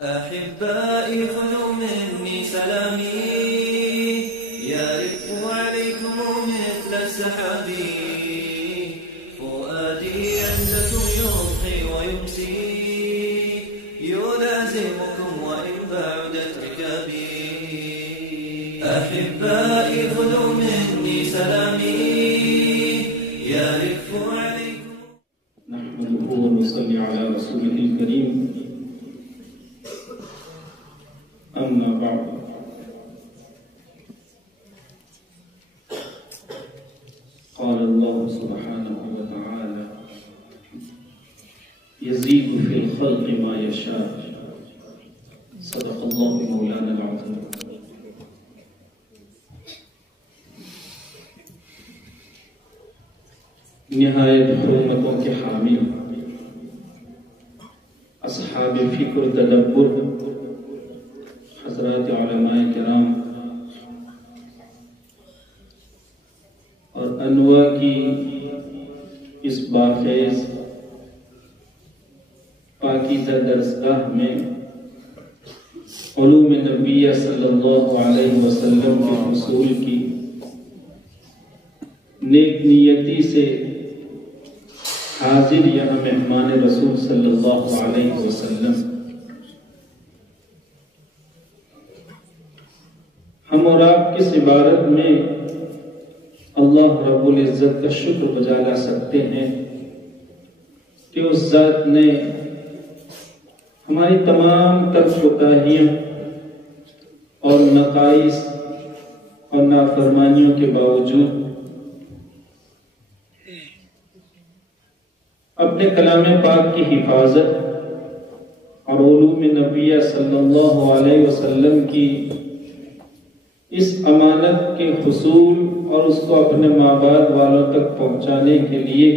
أحبائي خذوا مني سلامي يرف عليكم مثل السحاب فؤادي ينزف يضحي ويمسي يلازمكم وإن بعدت ركابي أحبائي خذوا مني سلامي يرف عليكم. نحمده ونصلي على رسوله الكريم. أما بعد، قال الله سبحانه وتعالى: يزيد في الخلق ما يشاء. صدق الله مولانا العظيم. نہایت حرمتوں کے حامل اصحاب فکر و تدبر حضرات علماء کرام اور انواع کی اس باخیز پاکیزہ درسگاہ میں علوم نبیہ صلی اللہ علیہ وسلم کے حصول کی نیک نیتی سے حاضر یہاں مہمان رسول صلی اللہ علیہ وسلم، ہم اور آپ کس عبارت میں اللہ رب العزت کا شکر بجا لا سکتے ہیں کہ اس ذات نے ہماری تمام تر کوتاہیاں اور نقائص اور نافرمانیوں کے باوجود اپنے کلام پاک کی حفاظت اور علوم نبیہ صلی اللہ علیہ وسلم کی اس امانت کے حصول اور اس کو اپنے ماں باپ والوں تک پہنچانے کے لیے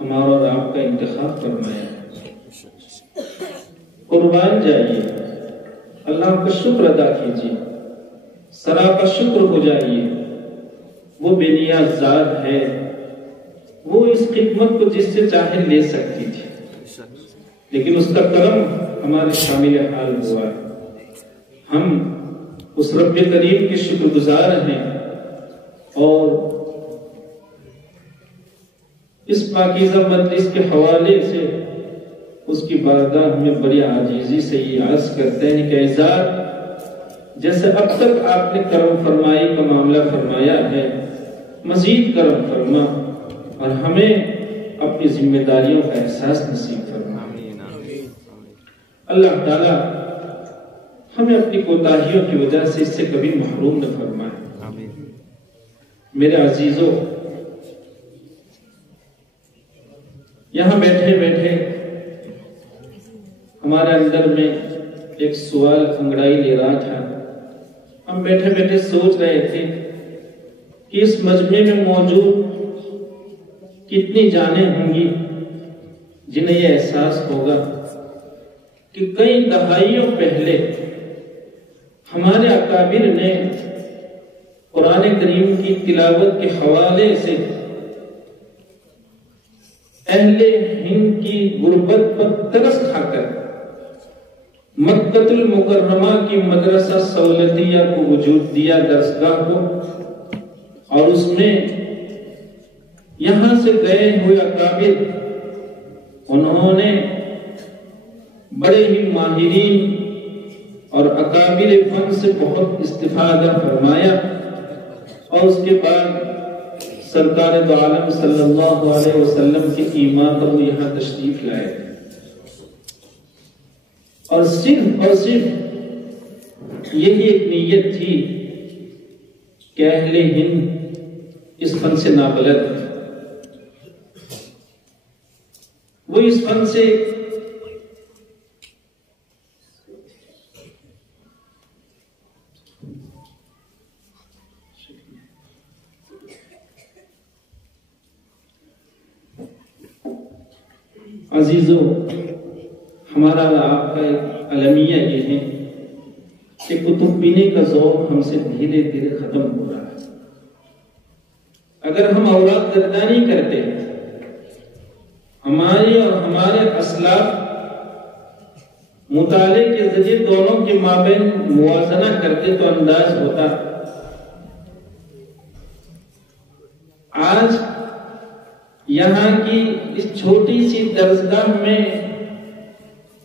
ہمارا اور آپ کا انتخاب فرمایا. قربان جائیے، اللہ کا شکر ادا کیجیے، سراپا شکر ہو جائیے. وہ بے نیاز ذات ہے، وہ اس خدمت کو جس سے چاہے لے سکتی تھی، لیکن اس کا کرم ہمارے شامل حال ہوا. ہم اس رب کریم کے شکر گزار ہیں اور اس پاکیزہ مجلس کے حوالے سے اس کی بارگاہ میں بڑی عاجزی سے یہ عرض کرتے ہیں کہ اے ذات، جیسے اب تک آپ نے کرم فرمائی کا معاملہ فرمایا ہے، مزید کرم فرما اور ہمیں اپنی ذمہ داریوں کا احساس نصیب فرما. اللہ تعالیٰ ہمیں اپنی کوتاہیوں کی وجہ سے اس سے کبھی محروم نہ فرمائے. میرے عزیزوں، یہاں بیٹھے بیٹھے ہمارے اندر میں ایک سوال انگڑائی لے رہا تھا. ہم بیٹھے بیٹھے سوچ رہے تھے کہ اس مجمع میں موجود کتنی جانیں ہوں گی جنہیں یہ احساس ہوگا کہ کئی دہائیوں پہلے ہمارے اکابر نے قرآن کریم کی تلاوت کے حوالے سے اہل ہند کی غربت پر ترس کھا کر مکہ المکرمہ کی مدرسہ سہولتیہ کو وجود دیا، درسگاہ کو، اور اس میں یہاں سے گئے ہوئے اکابر انہوں نے بڑے ہی ماہرین اور اکابر فن سے بہت استفادہ فرمایا، اور اس کے بعد سرکار دو عالم صلی اللہ علیہ وسلم کے ایمان پر وہ یہاں تشریف لائے، اور صرف یہی ایک نیت تھی کہ اہل ہند اس فن سے نابلد، وہ اس فن سے عزیزوں، ہمارا آپ کا ایک المیہ یہ ہے کہ کتب پینے کا ذوق ہم سے دھیرے دھیرے ختم ہو رہا ہے. اگر ہم اوراق گردانی کرتے ہیں، ہماری اور ہمارے اسلاف مطالعے کے ذریعے دونوں کے مابین موازنہ کرتے تو انداز ہوتا۔ آج یہاں کی اس چھوٹی سی درسگاہ میں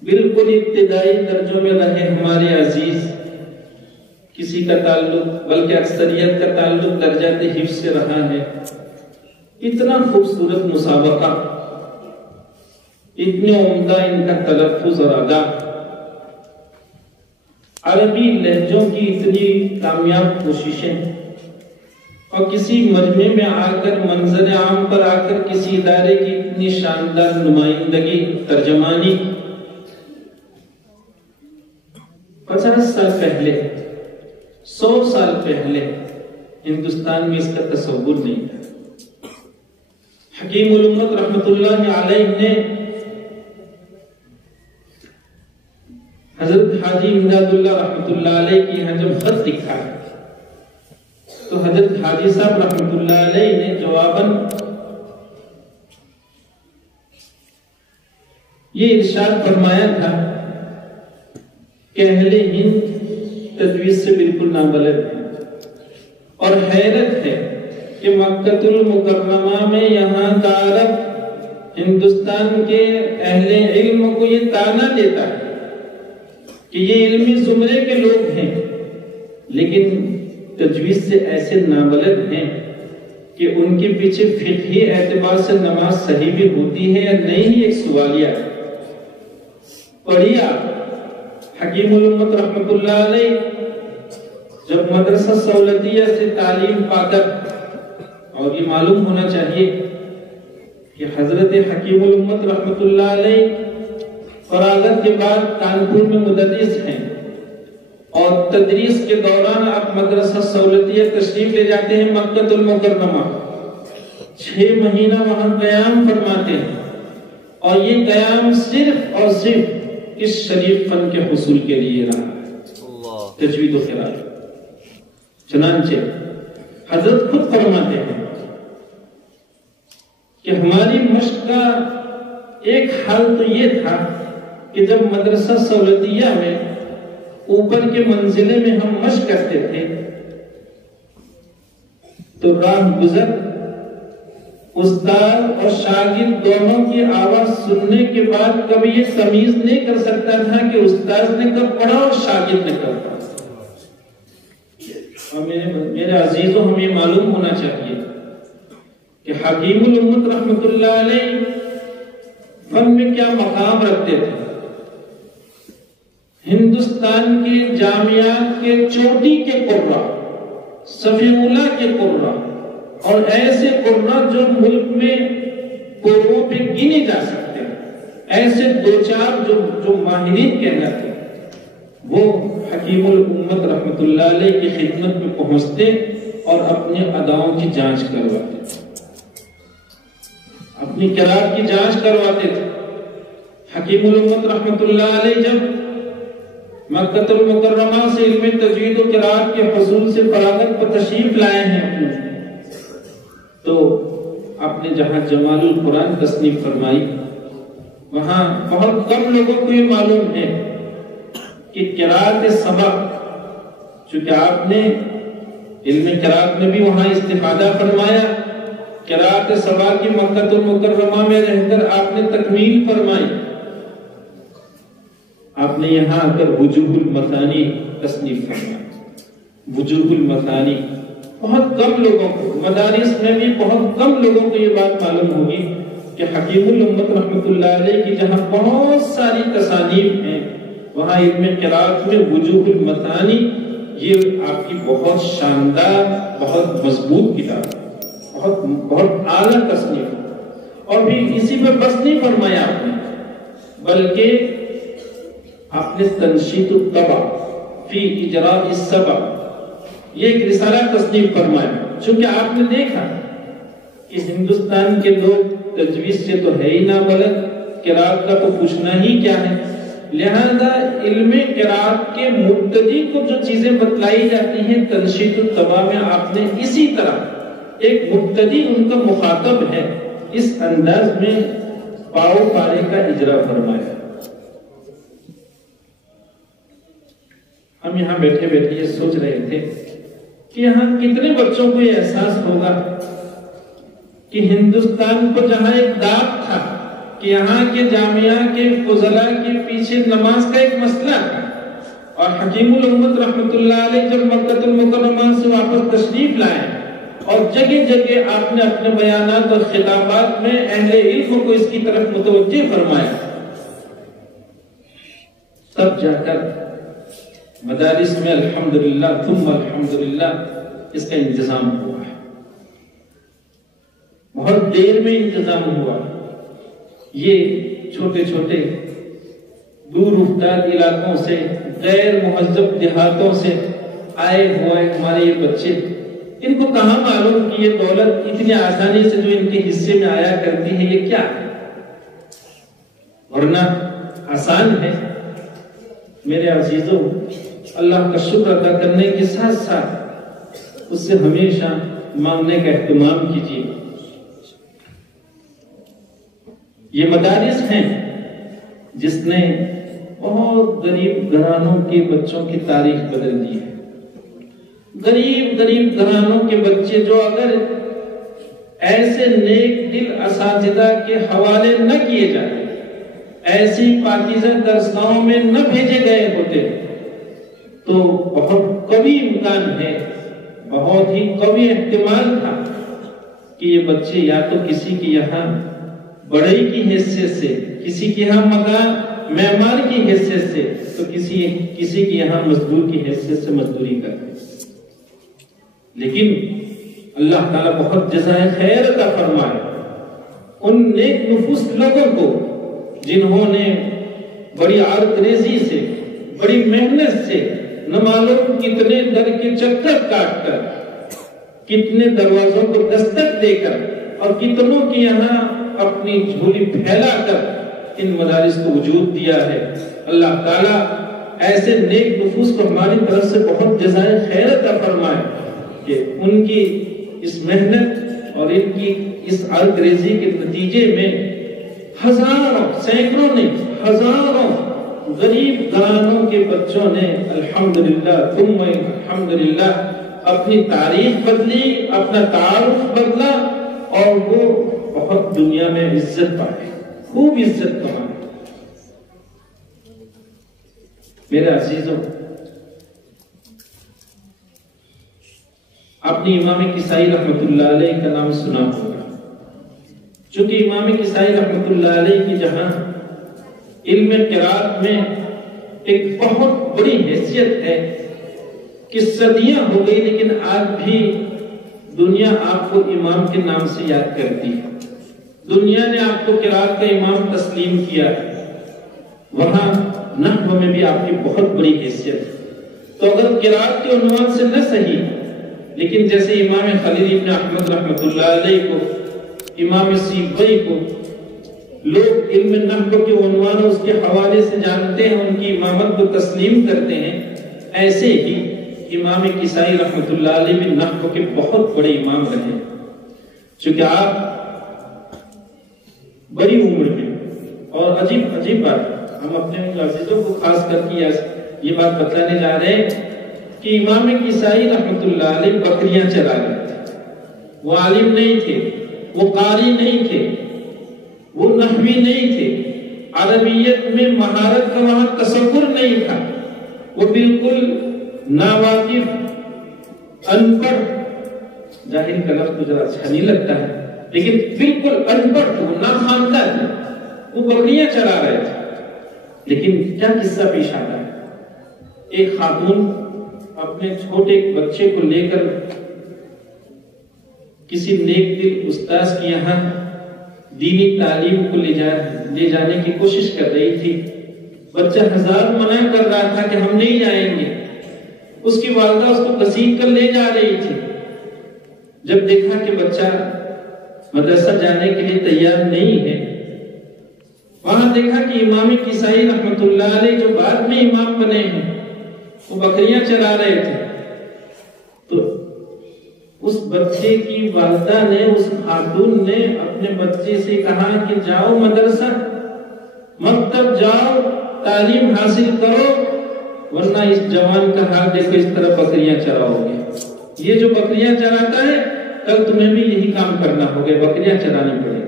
بالکل ابتدائی درجوں میں رہے ہمارے عزیز، کسی کا تعلق بلکہ اکثریت کا تعلق درجات حفظ سے رہا ہے۔ اتنا خوبصورت مسابقہ، اتنے عمدہ ان کا تلفظ اور ادا، عربی لہجوں کی اتنی کامیاب کوششیں، اور کسی مجمع میں آ کر منظر عام پر آ کر کسی ادارے کی اتنی شاندار نمائندگی، ترجمانی۔ 50 سال پہلے، 100 سال پہلے ہندوستان میں اس کا تصور نہیں تھا۔ حکیم الامت رحمت اللہ علیہ نے حضرت حاجی امداد اللہ رحمت اللہ علیہ کی یہاں جب خط لکھا ہے تو حضرت حاجی صاحب رحمت اللہ علیہ نے جواباً یہ ارشاد فرمایا تھا کہ اہل ہند تجویز سے بالکل نابلد ہیں، اور حیرت ہے کہ مکہ المکرمہ میں یہاں کا عرب ہندوستان کے اہل علم کو یہ طعنہ دیتا ہے کہ یہ علمی زمرے کے لوگ ہیں، لیکن تجویز سے ایسے نابلد ہیں کہ ان کے پیچھے فقہی اعتبار سے نماز صحیح بھی ہوتی ہے یا نہیں، ایک سوالیہ ہے۔ پڑھیے آپ، حکیم الامت رحمت اللہ علیہ جب مدرسہ سہولتیہ سے تعلیم پا کر، اور یہ معلوم ہونا چاہیے کہ حضرت حکیم الامت رحمت اللہ علیہ فراغت کے بعد کانپور میں مدرس ہیں، اور تدریس کے دوران آپ مدرسہ سہولتیہ تشریف لے جاتے ہیں مکہ المکرمہ، 6 مہینہ وہاں قیام فرماتے ہیں، اور یہ قیام صرف اور صرف اس شریف فن کے حصول کے لیے رہا، تجوید و قرات۔ چنانچہ حضرت خود فرماتے ہیں کہ ہماری مشق کا ایک حال تو یہ تھا کہ جب مدرسہ سہولتیہ میں اوپر کے منزلے میں ہم مشق کرتے تھے تو راہ گزر استاد اور شاگرد دونوں کی آواز سننے کے بعد کبھی یہ تمیز نہیں کر سکتا تھا کہ استاد نے کب پڑھا اور شاگرد نے کب پڑھا۔ اور میرے عزیزوں، ہمیں یہ معلوم ہونا چاہیے کہ حکیم الامت رحمت اللہ علیہ فن میں کیا مقام رکھتے تھے۔ ہندوستان کے جامعات کے چوٹی کے قرہ، صفی اولیٰ کے قرہ، اور ایسے قرہ جو ملک میں قروں پہ گنے جا سکتے ہیں، ایسے 2-4 جو ماہرین کہلاتے ہیں، وہ حکیم الامت رحمت اللہ علیہ کی خدمت میں پہنچتے اور اپنے اداؤں کی جانچ کرواتے تھے، اپنی قرات کی جانچ کرواتے تھے۔ حکیم الامت رحمت اللہ علیہ جب مکہ المکرمہ سے علم تجوید و قرات کے حصول سے فراغت پر تشریف لائے ہیں، تو آپ نے جہاں جمال القرآن تصنیف فرمائی، وہاں بہت کم لوگوں کو یہ معلوم ہے کہ قرات سبع، چونکہ آپ نے علم قرات میں بھی وہاں استفادہ فرمایا، قرات سبع کی مکہ المکرمہ میں رہ کر آپ نے تکمیل فرمائی، آپ نے یہاں آ کر وجوہ المثانی تصنیف فرمایا۔ وجوہ المثانی بہت کم لوگوں کو، مدارس میں بھی بہت کم لوگوں کو یہ بات معلوم ہوگی کہ حکیم الامت رحمت اللہ علیہ کی جہاں بہت ساری تصانیف ہیں، وہاں علم قرات میں وجوہ المثانی یہ آپ کی بہت شاندار، بہت مضبوط کتاب ہے، بہت اعلیٰ تصنیف، اور بھی اسی میں بس نہیں فرمایا آپ نے، بلکہ آپ نے تنشید الطبع فی اجراء السبع یہ ایک رسالہ تصنیف فرمایا، چونکہ آپ نے دیکھا کہ ہندوستان کے لوگ تجوید سے تو ہے ہی نابلد، قرات کا تو پوچھنا ہی کیا ہے، لہذا علم قرات کے مبتدی کو جو چیزیں بتلائی جاتی ہیں تنشید الطبع میں آپ نے اسی طرح ایک مبتدی ان کا مخاطب ہے، اس انداز میں پاؤ پارے کا اجرا فرمایا۔ ہم یہاں بیٹھے بیٹھے یہ سوچ رہے تھے کہ یہاں کتنے بچوں کو یہ احساس ہوگا کہ ہندوستان کو جہاں ایک داغ تھا کہ یہاں کے جامعہ کے فضلاء کے پیچھے نماز کا ایک مسئلہ تھا، اور حکیم الامت رحمت اللہ علیہ جب مکہ المکرمہ سے واپس تشریف لائے اور جگہ جگہ آپ نے اپنے بیانات اور خطابات میں اہل علم کو اس کی طرف متوجہ فرمایا، تب جا کر مدارس میں الحمدللہ ثم الحمدللہ اس کا انتظام ہوا ہے۔ بہت دیر میں انتظام ہوا۔ یہ چھوٹے چھوٹے دور افتاد علاقوں سے، غیر مہذب دیہاتوں سے آئے ہوئے ہمارے یہ بچے، ان کو کہاں معلوم کہ یہ دولت اتنی آسانی سے جو ان کے حصے میں آیا کرتی ہے یہ کیا ہے؟ ورنہ آسان ہے۔ میرے عزیزوں، اللہ کا شکر ادا کرنے کے ساتھ ساتھ اس سے ہمیشہ مانگنے کا اہتمام کیجیے۔ یہ مدارس ہیں جس نے بہت غریب گھرانوں کے بچوں کی تاریخ بدل دی ہے۔ غریب گھرانوں کے بچے جو اگر ایسے نیک دل اساتذہ کے حوالے نہ کیے جائیں، ایسی پاکیزہ درسگاہوں میں نہ بھیجے گئے ہوتے، تو بہت قوی امکان ہے، بہت ہی قوی احتمال تھا کہ یہ بچے یا تو کسی کی یہاں بڑائی کی حیثیت سے، کسی کی یہاں مکان معمار کی حیثیت سے، تو کسی کی یہاں مزدور کی حیثیت سے مزدوری کرتے۔ لیکن اللہ تعالیٰ بہت جزائے خیر عطا فرمائے ان نیک نفوس لوگوں کو جنہوں نے بڑی عرق-ریزی سے، بڑی محنت سے، نہ معلوم کتنے در کے چکر کاٹ کر، کتنے دروازوں کو دستک دے کر، اور کتنوں کی یہاں اپنی جھولی پھیلا کر ان مدارس کو وجود دیا ہے۔ اللہ تعالیٰ ایسے نیک نفوس کو ہماری طرف سے بہت جزائے خیر عطا فرمائے کہ ان کی اس محنت اور ان کی اس عرق-ریزی کے نتیجے میں ہزاروں، سینکڑوں نہیں، ہزاروں غریب گھرانوں کے بچوں نے الحمدللہ ثم الحمدللہ اپنی تاریخ بدلی، اپنا تعارف بدلا، اور وہ بہت دنیا میں عزت پائے، خوب عزت کمائے۔ میرے عزیزوں، آپ نے امام کسائی رحمت اللہ علیہ کا نام سنا ہوگا۔ چونکہ امام کسائی رحمت اللہ علیہ کی جہاں علم قرات میں ایک بہت بڑی حیثیت ہے کہ صدیاں ہو گئی، لیکن آج بھی دنیا آپ کو امام کے نام سے یاد کرتی ہے۔ دنیا نے آپ کو قرات کا امام تسلیم کیا ہے، وہاں نحو میں بھی آپ کی بہت بڑی حیثیت ہے۔ تو اگر قرات کے عنوان سے نہ صحیح، لیکن جیسے امام خلیل ابن احمد رحمت اللہ علیہ کو، امام سیبوئی کو لوگ علم نحو کے عنوان اس کے حوالے سے جانتے ہیں، ان کی امامت کو تسلیم کرتے ہیں، ایسے ہی امام کسائی رحمت اللہ علیہ بھی نحو کے بہت بڑے امام رہے۔ چونکہ آپ بڑی عمر میں، اور عجیب بات، ہم اپنے عزیزوں کو خاص کر کے یہ بات بتلانے جا رہے ہیں کہ امام کسائی رحمت اللہ علیہ بکریاں چرا رہے تھے۔ وہ عالم نہیں تھے، وہ قاری نہیں تھے، وہ نحوی نہیں تھے، عربیت میں مہارت کا وہاں تصور نہیں تھا، وہ بالکل ناواقف، ان پڑھ، جاہل کا لفظ تو ذرا اچھا نہیں لگتا ہے، لیکن بالکل ان پڑھ تھے، وہ ناخواندہ تھے، وہ بکریاں چرا رہے تھے۔ لیکن کیا قصہ پیش آتا ہے؟ ایک خاتون اپنے چھوٹے بچے کو لے کر کسی نیک دل استاذ کے یہاں دینی تعلیم کو لے جانے کی کوشش کر رہی تھی۔ بچہ ہزار منع کر رہا تھا کہ ہم نہیں جائیں گے، اس کی والدہ اس کو گھسیٹ کر لے جا رہی تھی۔ جب دیکھا کہ بچہ مدرسہ جانے کے لیے تیار نہیں ہے، وہاں دیکھا کہ امام کسائی رحمت اللہ علیہ جو بعد میں امام بنے ہیں وہ بکریاں چرا رہے تھے، تو اس بچے کی والدہ نے، اس خاتون نے اپنے بچے سے کہا کہ جاؤ مدرسہ، مکتب جاؤ، تعلیم حاصل کرو، ورنہ اس جوان کا حال دیکھو، اس طرح بکریاں چراؤ گے. یہ جو بکریاں چراتا ہے کل تمہیں بھی یہی کام کرنا ہوگا، بکریاں چرانی پڑے گی.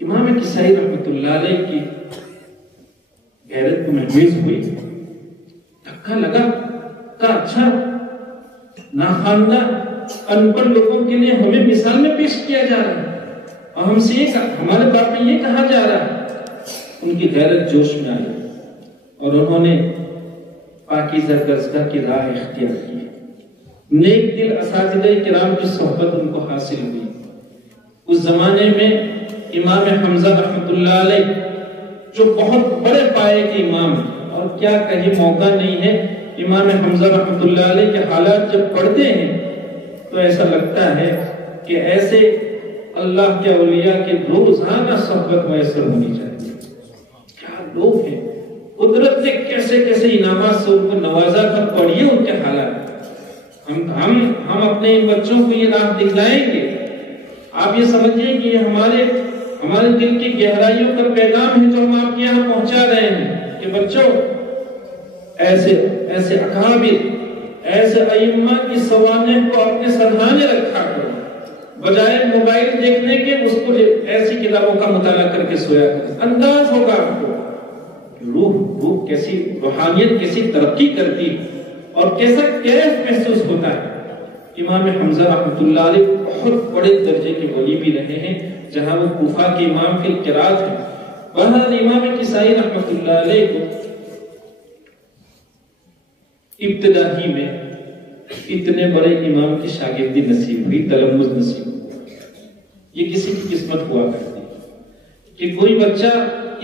امام کسائی رحمت اللہ علیہ کی غیرت کو محسوس ہوئی، دھکا لگا کہ اچھا ناخواندہ ان پڑھ لوگوں کے لیے ہمیں مثال میں پیش کیا جا رہا ہے، اور ہم سے ہمارے باپ میں یہ کہا جا رہا ہے. ان کی غیرت جوش میں آئی اور انہوں نے پاکیزہ درسگاہ کی راہ اختیار کی. نیک دل اساتذہ کرام کی صحبت ان کو حاصل ہوئی. اس زمانے میں امام حمزہ رحمت اللہ علیہ جو بہت بڑے پائے کے امام، اور کیا کہیں موقع نہیں ہے، امام حمزہ رحمت اللہ علیہ کے حالات جب پڑھتے ہیں تو ایسا لگتا ہے کہ ایسے اللہ کے اولیاء کے روزانہ صحبت میسر ہونی چاہیے. کیا لوگ ہیں، قدرت نے کیسے کیسے انعامات سے ان کو نوازا تھا. پڑھیے ان کے حالات. ہم اپنے ان بچوں کو یہ راہ دکھلائیں گے. آپ یہ سمجھیے کہ یہ ہمارے دل کی گہرائیوں کا پیغام ہے جو ہم آپ کے یہاں پہنچا رہے ہیں کہ بچوں ایسے اکابر، ایسے ائمہ کی سوانح کو اپنے سرحانے رکھا کرو، بجائے موبائل دیکھنے کے اس کو ایسی کتابوں کا مطالعہ کر کے سویا کرو. انداز ہوگا آپ کو روح کیسی، روحانیت کیسی ترقی کرتی اور کیسا کیف محسوس ہوتا ہے. امام حمزہ رحمت اللہ علیہ بہت بڑے درجے کے ولی بھی رہے ہیں، جہاں وہ کوفہ کے امام فی القراءت ہیں. بہرحال امام کسائی رحمت اللہ علیہ کو ابتدا ہی میں اتنے بڑے امام کی شاگردی نصیب ہوئی، تلمذ نصیب ہوا. یہ کسی کی قسمت ہوا کرتی کہ کوئی بچہ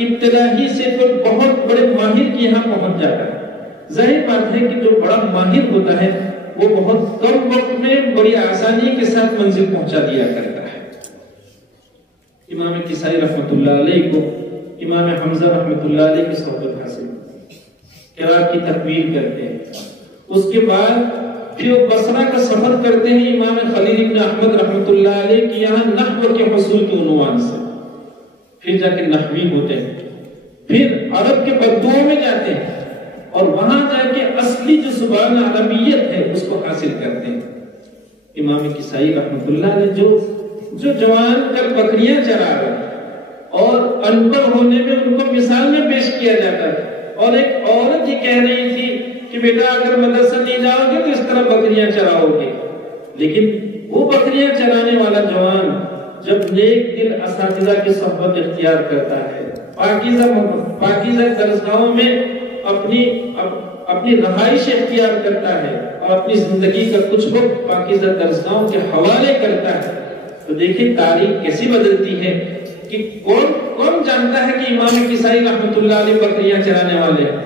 ابتدا ہی سے تو بہت بڑے ماہر کے یہاں پہنچ جاتا ہے. ظاہر بات ہے کہ جو بڑا ماہر ہوتا ہے وہ بہت کم وقت میں بڑی آسانی کے ساتھ منزل پہنچا دیا کرتا ہے. امام کسائی رحمت اللہ علیہ کو امام حمزہ رحمت اللہ علیہ کی صحبت حاصل، قرات کی تکمیل کرتے ہیں. اس کے بعد پھر وہ بصرہ کا سفر کرتے ہیں امام خلیل ابن احمد رحمت اللہ علیہ کی یہاں نحو کے حصول کے عنوان سے. پھر جا کے نحوی ہوتے ہیں، پھر عرب کے بدوؤں میں جاتے ہیں اور وہاں جا کے اصلی جو زبان عربیت ہے اس کو حاصل کرتے ہیں. امام کسائی رحمت اللہ علیہ جو جوان کل بکریاں چرا رہے اور ان پڑھ ہونے میں ان کو مثال میں پیش کیا جاتا ہے، اور ایک عورت یہ کہہ رہی تھی کہ بیٹا اگر مدرسہ نہیں جاؤ گے تو اس طرح بکریاں چراؤ گے. لیکن وہ بکریاں چرانے والا جوان جب نیک دل اساتذہ کی صحبت اختیار کرتا ہے، پاکیزہ درسگاہوں میں اپنی رہائش اختیار کرتا ہے اور اپنی زندگی کا کچھ وقت پاکیزہ درسگاہوں کے حوالے کرتا ہے، تو دیکھیں تاریخ کیسی بدلتی ہے کہ کون جانتا ہے کہ امام کسائی رحمت اللہ علیہ بکریاں چرانے والے ہیں.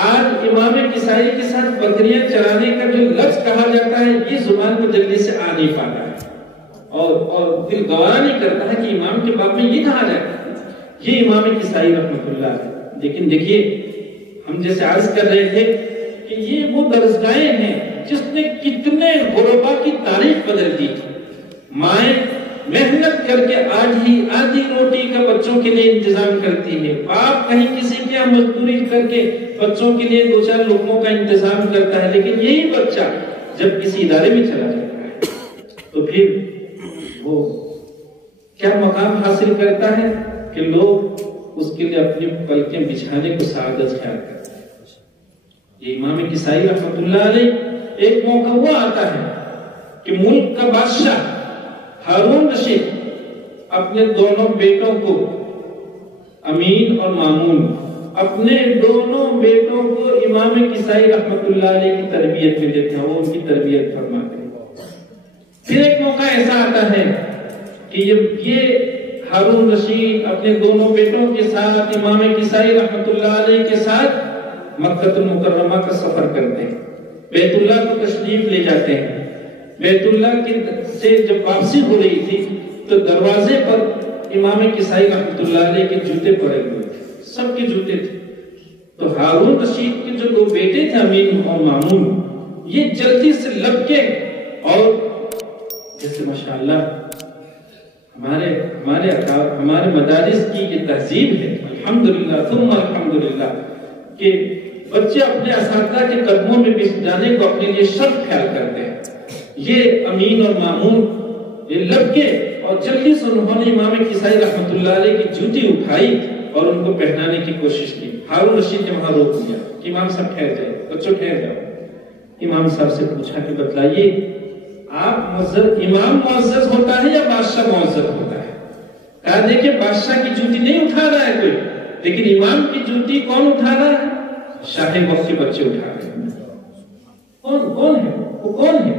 آج امام کسائی کے ساتھ بکریاں چرانے کا جو لفظ کہا جاتا ہے یہ زبان کو جلدی سے آ نہیں پاتا ہے اور دل گوارا نہیں کرتا ہے کہ امام کے باب میں یہ کہا جائے. یہ امام کسائی رحمت اللہ علیہ. لیکن دیکھیے ہم جیسے عرض کر رہے تھے کہ یہ وہ درسگاہیں ہیں جس نے کتنے غربا کی تاریخ بدل دی. مائیں محنت کر کے آدھی روٹی کا بچوں کے لیے انتظام کرتی ہے، باپ کہیں کسی کے مزدوری کر کے بچوں کے لیے 2-4 لقموں کا انتظام کرتا ہے. لیکن یہی بچہ جب کسی ادارے میں چلا جاتا ہے تو پھر وہ کیا مقام حاصل کرتا ہے کہ لوگ اس کے لیے اپنی پلکیں بچھانے کو سعادت خیال کرتے ہیں. یہ امام کسائی رحمت اللہ علیہ ایک موقع ہوا آتا ہے کہ ملک کا بادشاہ ہارون رشید اپنے دونوں بیٹوں کو، امین اور مامون، اپنے دونوں بیٹوں کو امام کسائی رحمت اللہ علیہ کی تربیت میں دیتے ہیں، وہ ان کی تربیت فرماتے ہیں. پھر ایک موقع ایسا آتا ہے کہ یہ ہارون رشید اپنے دونوں بیٹوں کے ساتھ امام کسائی رحمت اللہ علیہ کے ساتھ مکہ المکرمہ کا سفر کرتے ہیں، بیت اللہ کو تشریف لے جاتے ہیں. بیت اللہ سے جب واپسی ہو رہی تھی تو دروازے پر امام کسائی رحمت اللہ علیہ کے جوتے پڑے ہوئے تھے، سب کے جوتے تھے. تو ہارون رشید کے جو 2 بیٹے تھے امین اور مامون، یہ جلدی سے لپکے اور جیسے ماشاءاللہ ہمارے مدارس کی یہ تہذیب ہے، الحمدللہ ثم الحمدللہ، کہ بچے اپنے اساتذہ کے قدموں میں بچ جانے کو اپنے لیے شرط خیال کرتے ہیں. یہ امین اور مامون یہ لب کے اور جلدی سے انہوں نے امام کسائی رحمۃ اللہ علیہ کی جوتی اٹھائی اور ان کو پہنانے کی کوشش کی. ہارون رشید نے وہاں روک دیا کہ امام صاحب ٹھہر جائے, بچوں ٹھہر جاؤ. امام صاحب سے پوچھا کہ بتلائیے آپ امام معزز ہوتا ہے یا بادشاہ معزز ہوتا ہے؟ کہا دیکھیں بادشاہ کی جوتی نہیں اٹھا رہا ہے کوئی, لیکن امام کی جوتی کون اٹھا رہا ہے؟ شاہ وقت کے بچے اٹھا رہے ہیں. کون ہے وہ؟ کون ہے؟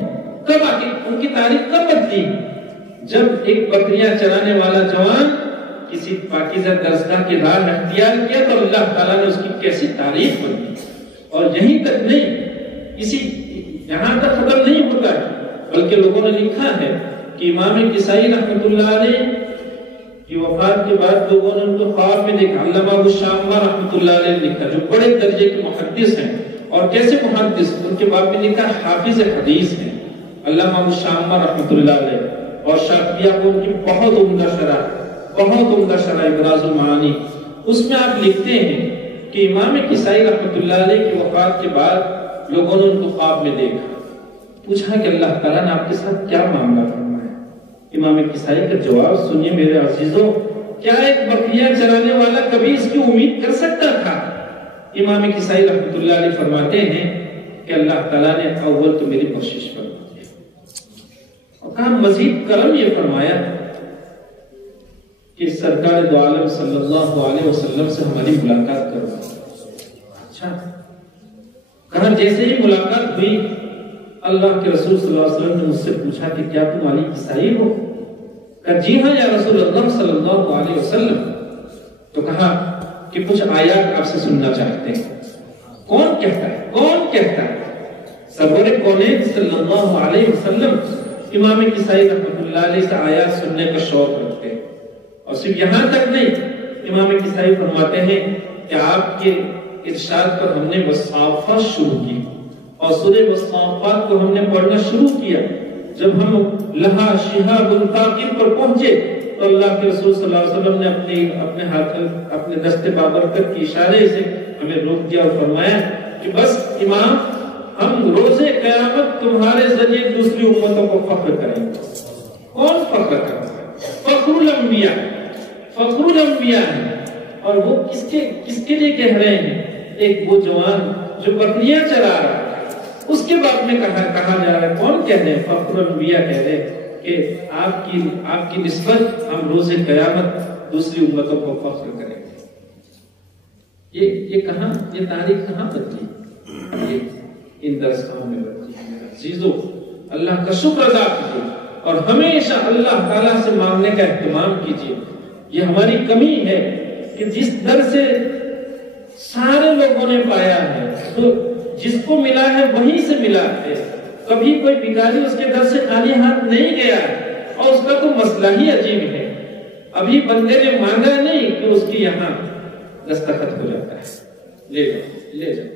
کب آگے ان کی تاریخ کب بدلی؟ جب ایک بکریاں چرانے والا جوان کسی پاکیزہ درسگاہ کی راہ اختیار کیا تو اللہ تعالیٰ نے اس کی کیسی تاریخ بنی. اور یہیں تک نہیں, یہاں تک ختم نہیں ہوتا ہے, بلکہ لوگوں نے لکھا ہے کہ امام کسائی رحمۃ اللہ علیہ کی وفات کے بعد لوگوں نے ان کو خواب میں دیکھا. علامہ ابو شامہ رحمۃ اللہ علیہ نے لکھا, جو بڑے درجے کے محدث ہیں, اور کیسے محدث, ان کے باب میں لکھا حافظ حدیث ہیں علامہ ابو شامہ رحمۃ اللہ علیہ. اور شافعیہ کو ان کی بہت عمدہ شرح ابراز المعانی, اس میں آپ لکھتے ہیں کہ امام کسائی رحمۃ اللہ علیہ کی وفات کے بعد لوگوں نے ان کو خواب میں دیکھا. پوچھا کہ اللہ تعالیٰ نے آپ کے ساتھ کیا معاملہ فرمایا؟ امام کسائی کا جواب سنیے میرے عزیزوں. کیا ایک بکریاں چرانے والا کبھی اس کی امید کر سکتا تھا؟ امام کسائی رحمۃ اللہ علیہ فرماتے ہیں کہ اللہ تعالیٰ نے اول تو میری بخشش فرما دی, اور کہا مزید کرم یہ فرمایا کہ سرکار دو عالم صلی اللہ علیہ وسلم سے ہماری ملاقات کروا. اچھا, کہا جیسے ہی ملاقات ہوئی اللہ کے رسول صلی اللہ علیہ وسلم نے مجھ سے پوچھا کہ کیا تم علی کسائی ہو؟ کہا جی ہاں یا رسول اللہ صلی اللہ علیہ وسلم. تو کہا کہ کچھ آیات آپ سے سننا چاہتے ہیں. کون کہتا ہے؟ سرور کونین صلی اللہ علیہ وسلم امام کسائی رحمۃ اللہ علیہ سے آیات سننے کا شوق رکھتے ہیں. اور صرف یہاں تک نہیں, امام کسائی فرماتے ہیں کہ آپ کے ارشاد پر ہم نے والصافات شروع کی, اور سورہ والصافات کو ہم نے پڑھنا شروع کیا. جب ہم لہا شہاب ثاقب پر پہنچے تو اللہ کے رسول صلی اللہ علیہ وسلم نے اپنے ہاتھ اپنے دست بابرکت کے اشارے سے ہمیں روک دیا اور فرمایا کہ بس امام, ہم روز قیامت تمہارے ذریعے دوسری امتوں کو فخر کریں گے. کون فخر کرتا ہے؟ فخر الانبیاء ہے. اور وہ کس کے لیے کہہ رہے ہیں؟ ایک وہ جوان جو بکریاں چلا رہا ہے, اس کے بارے میں کہا جا رہا ہے. کون کہہ رہے ہیں؟ فخر الانبیاء کہہ رہے ہیں کہ آپ کی نسبت ہم روز قیامت دوسری امتوں کو فخر کریں گے. یہ تاریخ کہاں بدلی؟ ان درسگاہوں میں بدلی ہے. میرے عزیزو, اللہ کا شکر ادا کیجیے اور ہمیشہ اللہ تعالیٰ سے مانگنے کا اہتمام کیجیے. یہ ہماری کمی ہے کہ جس در سے سارے لوگوں نے پایا ہے, تو جس کو ملا ہے وہیں سے ملا ہے. کبھی کوئی بھکاری اس کے در سے خالی ہاتھ نہیں گیا ہے, اور اس کا تو مسئلہ ہی عجیب ہے. ابھی بندے نے مانگا نہیں کہ اس کی یہاں دستخط ہو جاتا ہے, لے جاؤ.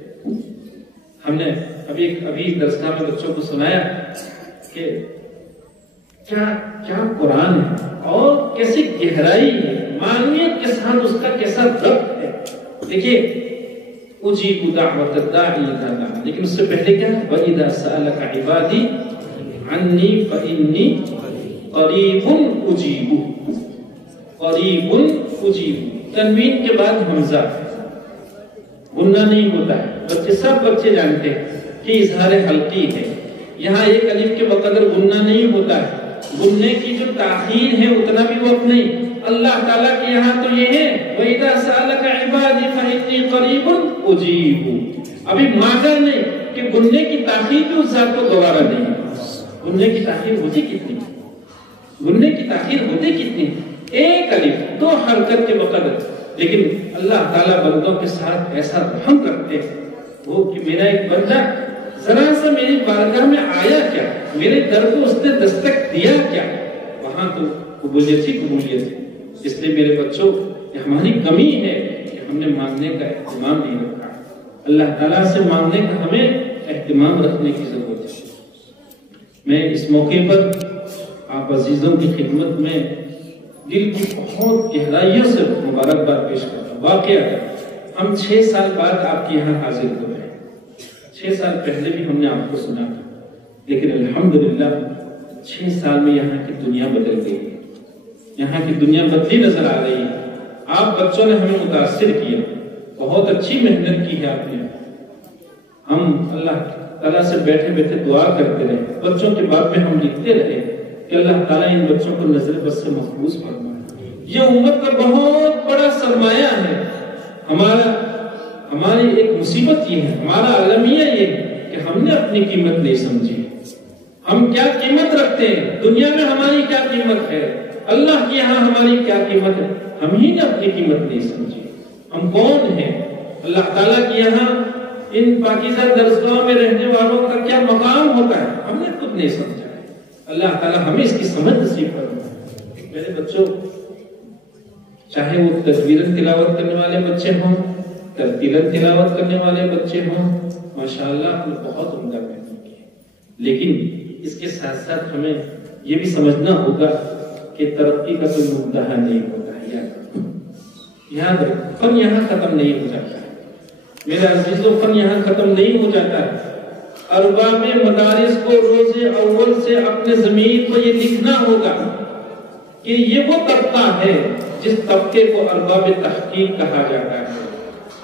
ہم نے ابھی درسگاہ میں بچوں کو سنایا کہ کیا قرآن ہے اور کیسی گہرائی ہے, معنویت کے ساتھ اس کا کیسا ضبط ہے. دیکھیے اجیب دعوت الداعی اذا دعان, لیکن اس سے پہلے کیا ہے؟ وَإِذَا سَأَلَكَ عِبَادِي عَنِّي فَإِنِّي قَرِيبٌ أُجِيبُ. قریب اجیب, تنوین کے بعد حمزہ, غنہ نہیں ہوتا ہے. سب بچے جانتے ہیں کہ اظہار حلقی ہے. یہاں ایک الف کے بقدر غنہ نہیں ہوتا ہے. غننے کی جو تاخیر ہے اتنا بھی وقت نہیں. اللہ تعالیٰ کے یہاں تو یہ ہے وَإِذَا سَأَلَكَ عِبَادِي فَإِنِّي قَرِيبٌ أُجِيبُ. ابھی مانگا نہیں کہ غننے کی تاخیر بھی اس ذات کو گوارا نہیں. غننے کی تاخیر ہوتی کتنی؟ ایک الف, دو حرکت کے بقدر. لیکن اللہ تعالیٰ بندوں کے ساتھ ایسا رحم کرتے ہیں وہ کہ میرا ایک بندہ ذرا سا میری بارگاہ میں آیا کیا, میرے در کو اس نے دستک دیا کیا, وہاں تو قبولیت ہی. اس لیے میرے بچوں, یہ ہماری کمی ہے کہ ہم نے مانگنے کا اہتمام نہیں رکھا. اللہ تعالیٰ سے مانگنے کا ہمیں اہتمام رکھنے کی ضرورت ہے. میں اس موقع پر آپ عزیزوں کی خدمت میں دل کی بہت گہرائیوں سے مبارکباد پیش کرتا ہوں. واقعہ ہم 6 سال بعد آپ کے یہاں حاضر ہو رہے ہیں. 6 سال پہلے بھی ہم نے آپ کو سنا تھا، لیکن الحمدللہ 6 سال میں یہاں کی دنیا بدل گئی ہے. یہاں کی دنیا بدلی نظر آ رہی ہے. آپ بچوں نے ہمیں متاثر کیا، بہت اچھی محنت کی ہے آپ نے. ہم اللہ تعالیٰ سے بیٹھے بیٹھے دعا کرتے رہے، بچوں کے باب میں ہم لکھتے رہے کہ اللہ تعالیٰ ان بچوں کو نظر بد سے محفوظ فرمائے. یہ امت کا بہت بڑا سرمایہ ہے. ہماری ایک مصیبت یہ ہے، ہمارا المیہ یہ ہے کہ ہم نے اپنی قیمت نہیں سمجھی. ہم کیا قیمت رکھتے ہیں، دنیا میں ہماری کیا قیمت ہے، اللہ کے یہاں ہماری کیا قیمت ہے، ہم ہی نے اپنی قیمت نہیں سمجھی. ہم کون ہیں اللہ تعالیٰ کے یہاں؟ ان پاکیزہ درسگاہوں میں رہنے والوں کا کیا مقام ہوتا ہے، ہم نے خود نہیں سمجھا ہے. اللہ تعالیٰ ہمیں اس کی سمجھ نصیب فرمائے. میرے بچوں، چاہے وہ تدبیراً تلاوت کرنے والے بچے ہوں، ترتیلاً تلاوت کرنے والے بچے ہوں، ماشاءاللہ ہم نے بہت عمدہ محنت کی. لیکن اس کے ساتھ ساتھ ہمیں یہ بھی سمجھنا ہوگا کہ ترقی کا کوئی منتہا نہیں ہوتا ہے. یاد رکھو، فن یہاں ختم نہیں ہو جاتا ہے میرے عزیزوں، فن یہاں ختم نہیں ہو جاتا ہے. ارباب مدارس کو روز اول سے اپنے ضمیر کو یہ لکھنا ہوگا کہ یہ وہ طبقہ ہے جس طبقے کو ارباب تحقیق کہا جاتا ہے.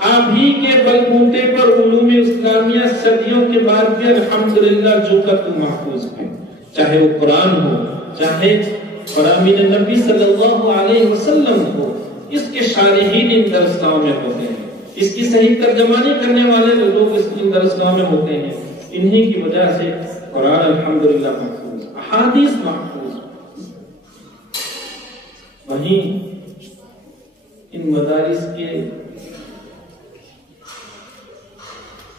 آپ ہی کے بلبوتے پر علوم اسلامیہ صدیوں کے بعد بھی الحمدللہ جو کا تو محفوظ ہے. چاہے وہ قرآن ہو، چاہے فرامین نبی صلی اللہ علیہ وسلم ہو، اس کے شارحین ان درسگاہوں میں ہوتے ہیں، اس کی صحیح ترجمانی کرنے والے لوگ اس ان درسگاہوں میں ہوتے ہیں. انہی کی وجہ سے قرآن الحمدللہ محفوظ، احادیث محفوظ. وہیں ان مدارس کے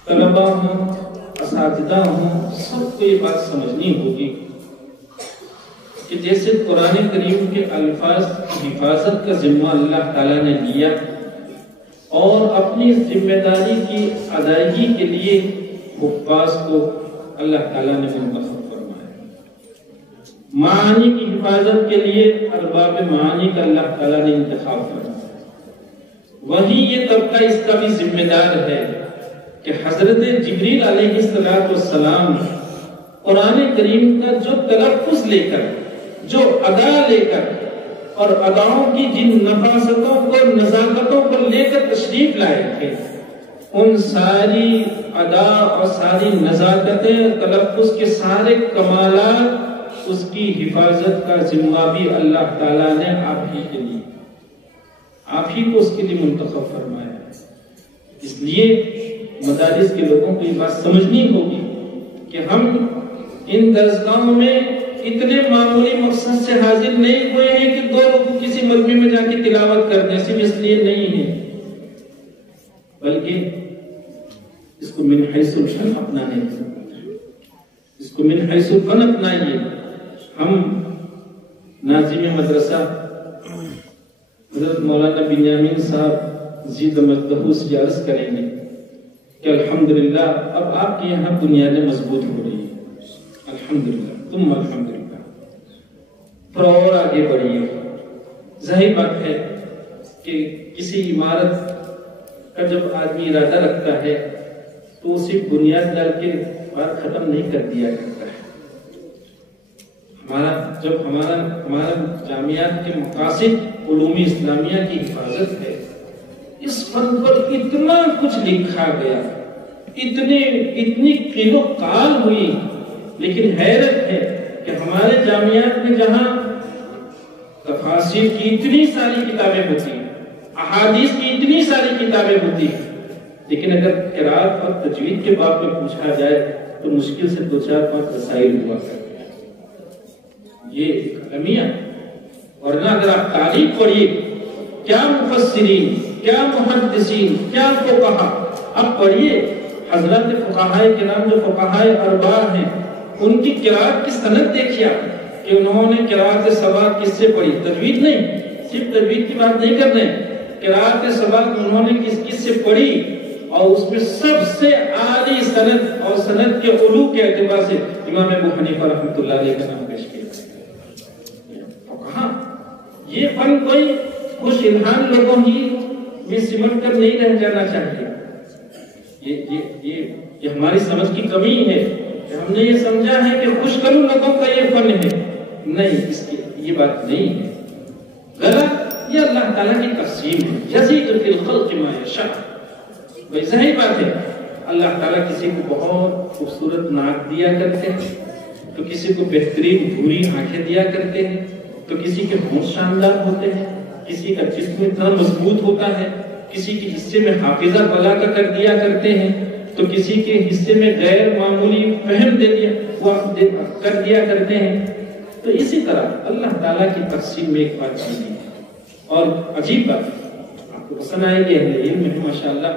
طلباء ہوں، اساتذہ ہوں، سب کو یہ بات سمجھنی ہوگی کہ جیسے قرآن کریم کے الفاظ کی حفاظت کا ذمہ اللہ تعالیٰ نے لیا اور اپنی ذمہ داری کی ادائیگی کے لیے حفاظ کو اللہ تعالیٰ نے منتخب فرمایا. معانی کی حفاظت کے لیے ارباب معانی کا اللہ تعالیٰ نے انتخاب فرمایا. وہیں یہ طبقہ اس کا بھی ذمہ دار ہے کہ حضرت جبریل علیہ السلام قرآن کریم کا جو تلفظ لے کر، جو ادا لے کر اور اداؤں کی جن نفاستوں کو، نزاکتوں کو لے کر تشریف لائے تھے، ان ساری ادا اور ساری نزاکتیں، تلفظ کے سارے کمالات، اس کی حفاظت کا ذمہ بھی اللہ تعالیٰ نے آپ ہی کے لیے، آپ ہی کو اس کے لیے منتخب فرمایا. اس لیے مدارس کے لوگوں کو یہ بات سمجھنی ہوگی کہ ہم ان درسگاہوں میں اتنے معمولی مقصد سے حاضر نہیں ہوئے ہیں کہ 2 رکوع کسی مجمع میں جا کے تلاوت کر دیں، صرف اس لیے نہیں ہے، بلکہ اس کو من حیث الفن اپنانے، اس کو من حیث الفن اپنائیے. ہم ناظم مدرسہ حضرت مولانا بنیامین صاحب زید مجدہ سے عرض کریں گے کہ الحمدللہ اب آپ کے یہاں بنیادیں مضبوط ہو رہی ہیں. الحمدللہ، تم الحمدللہ پر اور آگے بڑھیے. ظاہر بات ہے کہ کسی عمارت کا جب آدمی ارادہ رکھتا ہے تو صرف بنیاد ڈال کے بات ختم نہیں کر دیا کرتا ہے. ہمارا جامعات کے مقاصد علوم اسلامیہ کی حفاظت ہے. اس فن پر اتنا کچھ لکھا گیا، اتنی قیل و قال ہوئی، لیکن حیرت ہے کہ ہمارے جامعات میں جہاں تفاسیر کی اتنی ساری کتابیں ہوتی ہیں، احادیث کی اتنی ساری کتابیں ہوتی ہیں، لیکن اگر قرات اور تجوید کے باب میں پوچھا جائے تو مشکل سے 2-4-5 مسائل ہوا کرتے ہیں. یہ ایک المیہ. ورنہ اگر آپ تاریخ پڑھیے، کیا مفسرین، کیا محدثین، کیا فقہا، اب پڑھیے حضرات فقہاء کرام جو فقہاء اربعہ ہیں، ان کی قرات کی سند دیکھیے کہ انہوں نے قرات سبع کس سے پڑھی. تجوید نہیں، صرف تجوید کی بات نہیں کرنے، قرات سبع انہوں نے کس سے پڑھی، اور اس میں سب سے اعلی سند اور سند کے علو کے اعتبار سے امام ابو حنیفہ رحمۃ اللہ علیہ کا نام پیش کیا. فقہاء، یہ فن کوئی خوش الحان لوگوں ہی میں سمٹ کر نہیں رہ جانا چاہیے. یہ ہماری سمجھ کی کمی ہے. ہم نے یہ سمجھا ہے کہ خوش کرو لوگوں کا یہ فن ہے. نہیں، اس کی یہ بات نہیں ہے، غلط. یہ اللہ تعالیٰ کی تقسیم ہے. یزید فی الخلق ما یشاء. بھائی صحیح بات ہے، اللہ تعالیٰ کسی کو بہت خوبصورت ناک دیا کرتے ہیں، تو کسی کو بہترین بھوری آنکھیں دیا کرتے ہیں، تو کسی کے ہونٹ شاندار ہوتے ہیں، کسی کا جسم اتنا مضبوط ہوتا ہے، کسی کے حصے میں حافظہ بلا کا کر دیا کرتے ہیں، تو کسی کے حصے میں غیر معمولی فہم کر دیا کرتے ہیں. تو اسی طرح اللہ تعالیٰ کی تقسیم میں ایک بات چیزی ہے. اور عجیب بات آپ کو پسند آئے گی، اہل علم میں ماشاءاللہ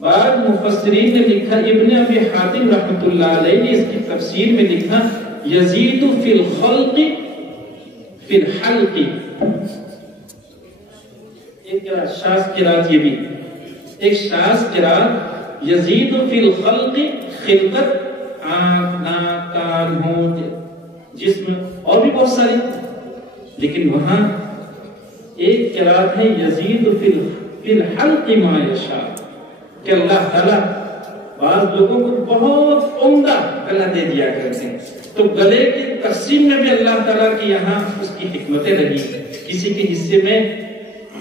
بعض مفسرین نے لکھا، ابن ابی حاتم رحمۃ اللہ علیہ نے اس کی تفسیر میں لکھا یزید فی الخلق فی الحلق. ایک شاذ قرات، یہ بھی ایک شاذ قرات، یزید فی الخلق خلقت، آنکھ، ناک، کان، ہونٹ، جسم اور بھی بہت ساری. لیکن وہاں ایک قرات ہے یزید فی الحلق ما یشاء، کہ اللہ تعالیٰ بعض لوگوں کو بہت عمدہ گلا دے دیا کرتے ہیں. تو گلے کی تقسیم میں بھی اللہ تعالیٰ کی یہاں اس کی حکمتیں رہی. کسی کے حصے میں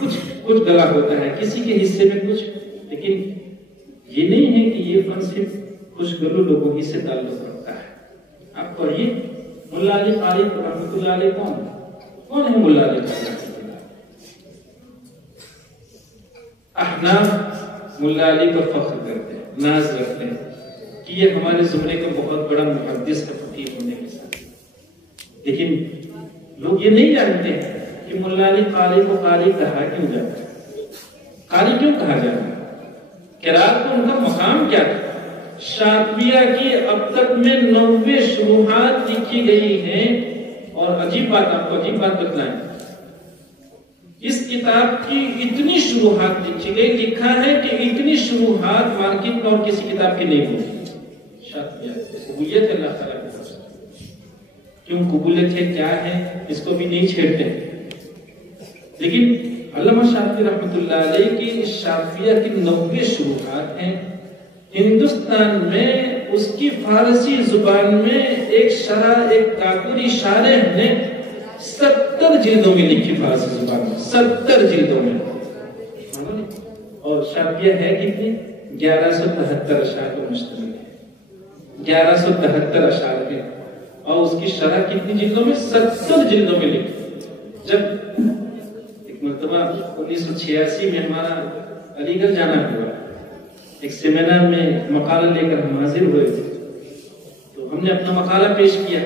کچھ گلا ہوتا ہے، کسی کے حصے میں کچھ. لیکن یہ نہیں ہے کہ یہ فن صرف خوشگلو لوگوں ہی سے تعلق رکھتا ہے. آپ پڑھیے ملا علی قاری رحمۃ اللہ علیہ کون ہے؟ ملا علی قاری احناف ملا علی پر فخر کرتے ہیں، ناز رکھتے ہیں کہ یہ ہمارے زمرے کا بہت بڑا محدث ہے فقیہ ہونے کے ساتھ. لیکن لوگ یہ نہیں جانتے کہ ملا علی قاری کو قاری کہا کیوں جاتا ہے، قاری کیوں کہا جاتا ہے، قرات کو ان کا مقام کیا تھا. شاطبیہ کی اب تک میں 90 شروحات لکھی گئی ہیں. اور عجیب بات، آپ کو عجیب بات بتلائیں، اس کتاب کی اتنی شروحات لکھی گئی، لکھا ہے کہ اتنی شروحات مارکیٹ میں اور کسی کتاب کی نہیں ہوتی. شاطبیہ قبولیت ہے اللہ تعالیٰ کی طرف. کیوں قبولیت ہے، کیا ہے، اس کو بھی نہیں چھیڑتے. لیکن علامہ شاطبی رحمۃ اللہ علیہ کی شاطبیہ کی 90 شروحات ہیں. ہندوستان میں اس کی فارسی زبان میں ایک شرح، ایک کاکوری شارح نے 70 جلدوں میں لکھی، فارسی زبان میں 70 جلدوں میں. اور شاطبیہ ہے کتنی؟ 1173 اشعار پر مشتمل ہے. 1173 اشعار پہ، اور اس کی شرح کتنی جلدوں میں؟ 70 جلدوں میں لکھی. جب ایک مرتبہ 1986 میں ہمارا علی گڑھ جانا ہوا، ایک سیمینار میں مقالہ لے کر ہم حاضر ہوئے تھے. تو ہم نے اپنا مقالہ پیش کیا.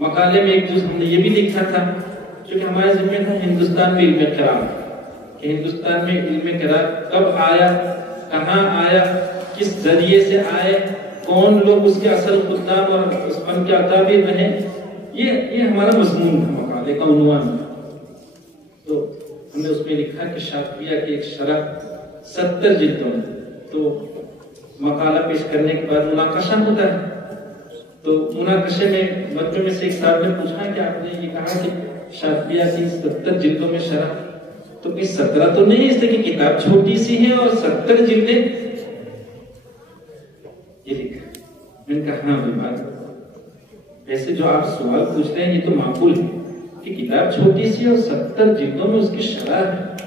مقالے میں ایک جز ہم نے یہ بھی لکھا تھا، چونکہ ہمارے ذمہ تھا ہندوستان میں علم قرات، کہ ہندوستان میں علم قرات کب آیا، کہاں آیا، کس ذریعے سے آئے، کون لوگ اس کے اصل خدام اور اس فن کے اکابر رہے. یہ ہمارا مضمون تھا، مقالے کا عنوان تھا. تو ہم نے اس میں لکھا کہ شاطبیہ کی ایک شرح 70 جلدوں میں. تو مقالہ پیش کرنے کے بعد مناقشہ ہوتا ہے. تو مناقشے میں بچوں میں سے ایک صاحب نے پوچھا کہ آپ نے یہ کہا کہ شاطبیہ کی 70 جلدوں میں شرح، تو کوئی 17 تو نہیں، اس لیے کہ کتاب چھوٹی سی ہے اور 70 جلدیں. یہ لکھا. میں نے کہا ہاں بات، ویسے جو آپ سوال پوچھ رہے ہیں یہ تو معقول ہے کہ کتاب چھوٹی سی اور 70 جلدوں میں اس کی شرح ہے.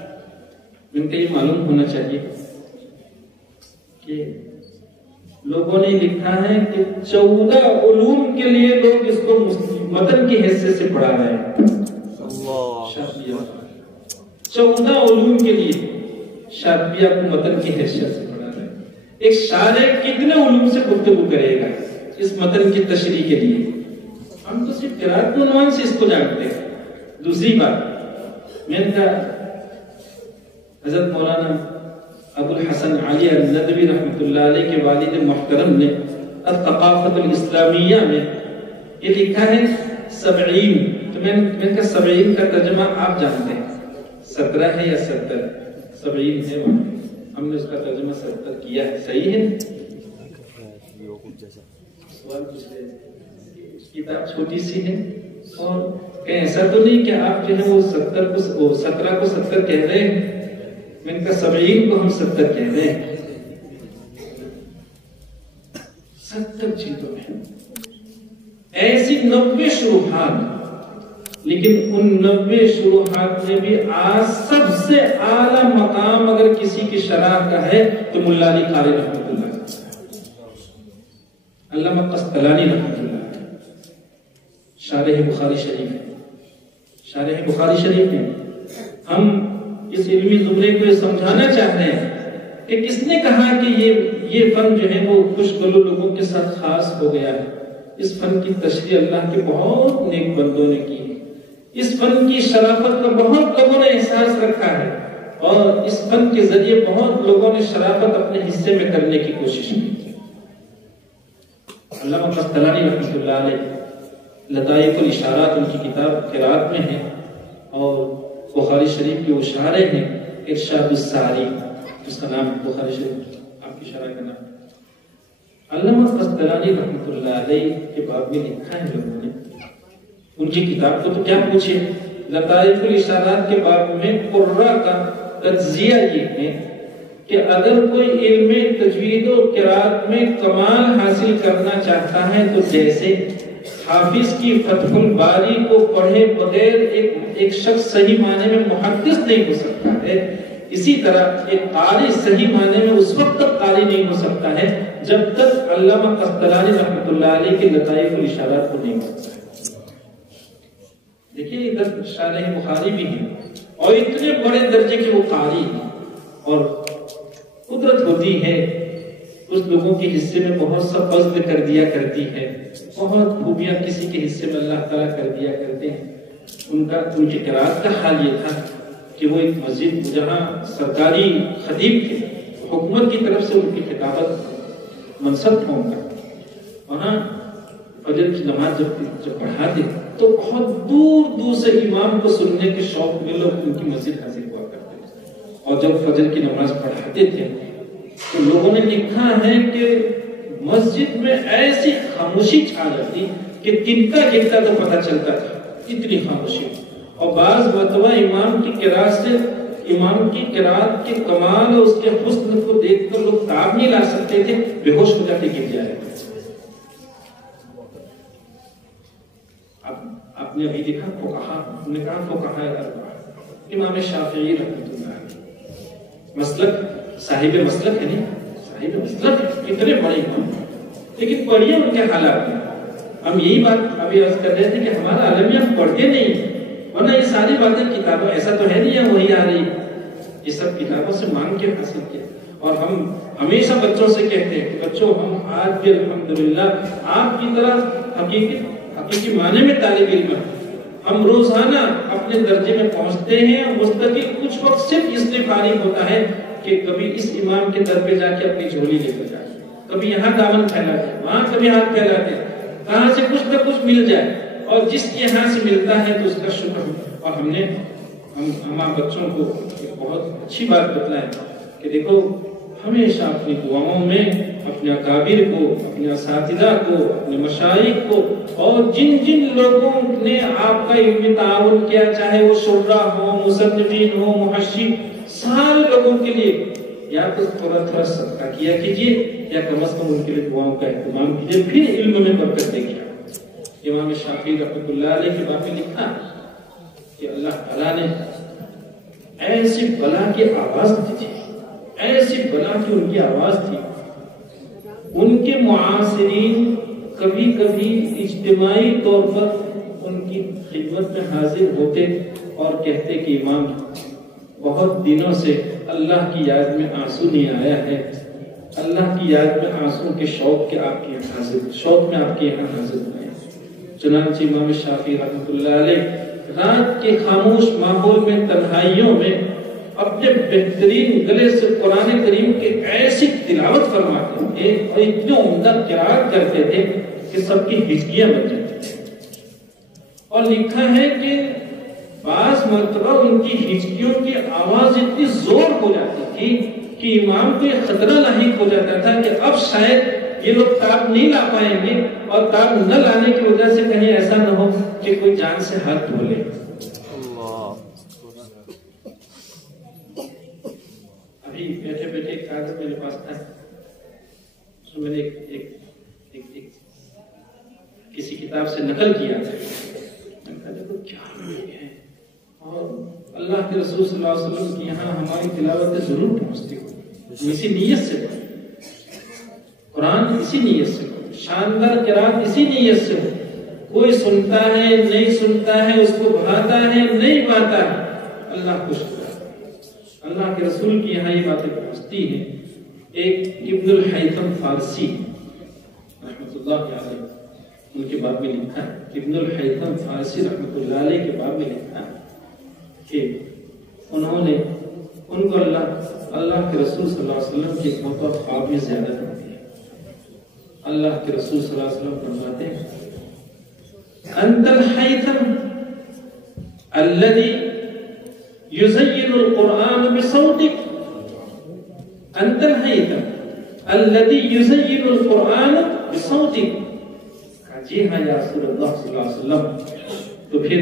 میں نے کہا یہ معلوم ہونا چاہیے کہ لوگوں نے لکھا ہے کہ 14 علوم کے لیے لوگ اس کو متن کی حیثیت سے پڑھا رہے ہیں. 14 علوم کے لیے شاطبیہ کو متن کی حیثیت سے پڑھا رہے ہیں. ایک شارح کتنے علوم سے گفتگو کرے گا اس متن کی تشریح کے لیے؟ ہم تو صرف قرات کے عنوان سے اس کو جانتے ہیں. دوسری بات، میں نے کہا حضرت مولانا ابو الحسن علی الندوی رحمۃ اللہ علیہ کے والد محترم نے الثقافت الاسلامیہ میں یہ لکھا ہے 70. تو میں نے کہا 70 کا ترجمہ آپ جانتے ہیں، 17 ہے یا 70؟ 70 ہے. ہم نے اس کا ترجمہ 70 کیا ہے. صحیح ہے؟ سوال پوچھ رہے ہیں، کتاب چھوٹی سی ہے اور کہیں ایسا تو نہیں کہ آپ جو ہے وہ 17 کو 70 کہہ رہے ہیں. میں نے کہا 70 کو ہم 70 کہہ رہے ہیں، 70 جلدوں میں ایسی 90 شروحات، لیکن ان 90 شروحات میں بھی آج سب سے اعلیٰ مقام اگر کسی کی شرح کا ہے تو ملا علی قاری رحمۃ اللہ، علامہ قسطلانی رحمۃ اللہ، شارح بخاری شریف ہے، شارح بخاری شریف ہے۔ ہم اس علمی زمرے کو یہ سمجھانا چاہ رہے ہیں کہ کس نے کہا کہ یہ فن جو ہے وہ خوش گلو لوگوں کے ساتھ خاص ہو گیا ہے؟ اس فن کی تشریح اللہ کے بہت نیک بندوں نے کی ہے، اس فن کی شرافت کا بہت لوگوں نے احساس رکھا ہے، اور اس فن کے ذریعے بہت لوگوں نے شرافت اپنے حصے میں کرنے کی کوشش کی۔ علامہ قسطلانی رحمۃ اللہ علیہ لطائف الاشارات ان کی کتاب قرات میں ہے، اور بخاری شریف کے وہ شارح ہیں ارشاد الساری، اس کا نام بخاری شریف آپ کی شارح کا نام۔ علامہ قسطلانی رحمۃ اللہ علیہ کے باب میں لکھا ہے لوگوں نے، ان کی کتاب کو تو کیا پوچھے، لطائف الاشارات کے باب میں قرہ کا تجزیہ یہ ہے کہ اگر کوئی علم تجوید و قرات میں کمال حاصل کرنا چاہتا ہے تو جیسے حافظ کی فتح الباری کو پڑھے بغیر ایک شخص صحیح معنی میں محدث نہیں ہو سکتا ہے، اسی طرح ایک قاری صحیح معنی میں اس وقت تک قاری نہیں ہو سکتا ہے جب تک علامہ قسطلانی رحمۃ اللہ علیہ کے لطائف الاشارات کو نہیں پڑھتا ہے۔ دیکھیے ادھر شارح بخاری بھی ہیں اور اتنے بڑے درجے کے وہ قاری ہیں، اور قدرت ہوتی ہے اس لوگوں کے حصے میں بہت سا فضل کر دیا کرتی ہے، بہت خوبیاں کسی کے حصے میں اللہ تعالیٰ کر دیا کرتے ہیں۔ ان کی قرات کا حال یہ تھا کہ وہ ایک مسجد جہاں سرکاری خطیب تھے، حکومت کی طرف سے ان کی خطابت منصب تھا ان کا، وہاں فجر کی نماز جب پڑھاتے تو بہت دور دور سے امام کو سننے کے شوق میں لوگ ان کی مسجد حاضر ہوا کرتے تھے، اور جب فجر کی نماز پڑھاتے تھے تو لوگوں نے لکھا ہے کہ مسجد میں ایسی خاموشی چھا جاتی کہ تنکا گرتا تو پتہ چلتا تھا، اتنی خاموشی، اور بعض مرتبہ امام کی قرات کے کمال اور اس کے حسن کو دیکھ کر لوگ تاب نہیں لا سکتے تھے، بے ہوش ہو جاتے گر جائے۔ آپ نے ابھی دیکھا فقہاء امام شافعی رحمۃ اللہ علیہ مسلک صاحب مسلک ہے، نہیں صاحب مسلک اتنے بڑے امام، لیکن پڑھیے ان کے حالات میں۔ ہم یہی بات ابھی عرض کر رہے تھے کہ ہمارا عالمیہ ہم پڑھتے نہیں، ورنہ یہ ساری باتیں کتابوں ایسا تو ہے نہیں ہے وہی آ رہی، یہ سب کتابوں سے مانگ کے حاصل کیا، اور ہم ہمیشہ بچوں سے کہتے ہیں کہ بچوں ہم آج بھی الحمدللہ آپ کی طرح حقیقی معنی میں طالب علم ہیں، ہم روزانہ اپنے درجے میں پہنچتے ہیں، مستقل کچھ وقت صرف اس لیے فارغ ہوتا ہے کہ کبھی اس امام کے در پہ جا کے اپنی جھولی لے کر جائے، کبھی یہاں دامن پھیلاتے ہیں، وہاں کبھی ہاتھ پھیلاتے ہیں، کہاں سے کچھ نہ کچھ مل جائے، اور جس یہاں سے ملتا ہے تو اس کا شکر۔ اور ہم بچوں کو ایک بہت اچھی بات بتلائیں کہ دیکھو ہمیشہ اپنی دعاؤں میں اپنے اکابر کو، اپنے اساتذہ کو، اپنے مشائخ کو، اور جن جن لوگوں نے آپ کا علمی تعاون کیا، چاہے وہ شراح ہو، مصنفین ہو، محشی، سارے لوگوں کے لیے یا تو تھوڑا تھوڑا صدقہ کیا کیجیے، یا کم از کم ان کے لیے دعاؤں کا اہتمام کیجیے، پھر علم میں برکت دیکھیے۔ امام شافعی رحمۃ اللہ علیہ کے بارے میں لکھا کہ اللہ تعالیٰ نے ایسی بلا کی آواز دی تھی، ایسی بلا کی ان کی آواز تھی، ان کے معاصرین کبھی کبھی اجتماعی طور پر ان کی خدمت میں حاضر ہوتے اور کہتے کہ امام بہت دنوں سے اللہ کی یاد میں آنسو نہیں آیا ہے، اللہ کی یاد میں آنسو کے شوق میں آپ کے یہاں حاضر ہوئے۔ چنانچہ امام شافعی رحمۃ اللہ علیہ رات کے خاموش ماحول میں تنہائیوں میں اپنے بہترین گلے سے قرآن کریم کے ایسی تلاوت فرماتے تھے اور اتنے عمدہ قرات کرتے تھے کہ سب کی ہچکیاں بن جاتی تھیں، اور لکھا ہے کہ بعض مرتبہ ان کی ہچکیوں کی آواز اتنی زور ہو جاتی تھی کہ امام کو یہ خطرہ لاحق ہو جاتا تھا کہ اب شاید یہ لوگ تاب نہیں لا پائیں گے، اور تاب نہ لانے کی وجہ سے کہیں ایسا نہ ہو کہ کوئی جان سے ہاتھ دھو لے۔ ابھی بیٹھے بیٹھے ایک کاغذ میرے پاس تھا، اس میں نے ایک کسی کتاب سے نقل کیا تھا، میں کہا دیکھو کیا ہے، اور اللہ کے رسول صلی اللہ علیہ وسلم کی یہاں ہماری تلاوت ضرور پہنچتی ہو، ہم اسی نیت سے پڑھیں، قرآن اسی نیت سے پڑھیں، شاندار قرات اسی نیت سے ہو، کوئی سنتا ہے نہیں سنتا ہے، اس کو بھاتا ہے نہیں بھاتا ہے، اللہ خوش ہوتا ہے۔ اللہ کے رسول کی یہاں یہ باتیں پہنچتی ہیں۔ ایک ابن الحیثم فارسی رحمۃ اللہ علیہ ان کے باب میں لکھا ہے، ابن الحیثم فارسی رحمۃ اللہ علیہ کے باب میں لکھا ہے کہ انہوں نے ان کو اللہ کے رسول صلی اللہ علیہ وسلم کی ایک مرتبہ خواب میں زیادت ہوتی ہے۔ اللہ کے رسول صلی اللہ علیہ وسلم فرماتے ہیں انت الحیثم الذي يزين القرآن بصوتك، انت الحیثم الذي يزين القرآن بصوتك، جی ہاں یا رسول اللہ صلی اللہ علیہ وسلم۔ تو پھر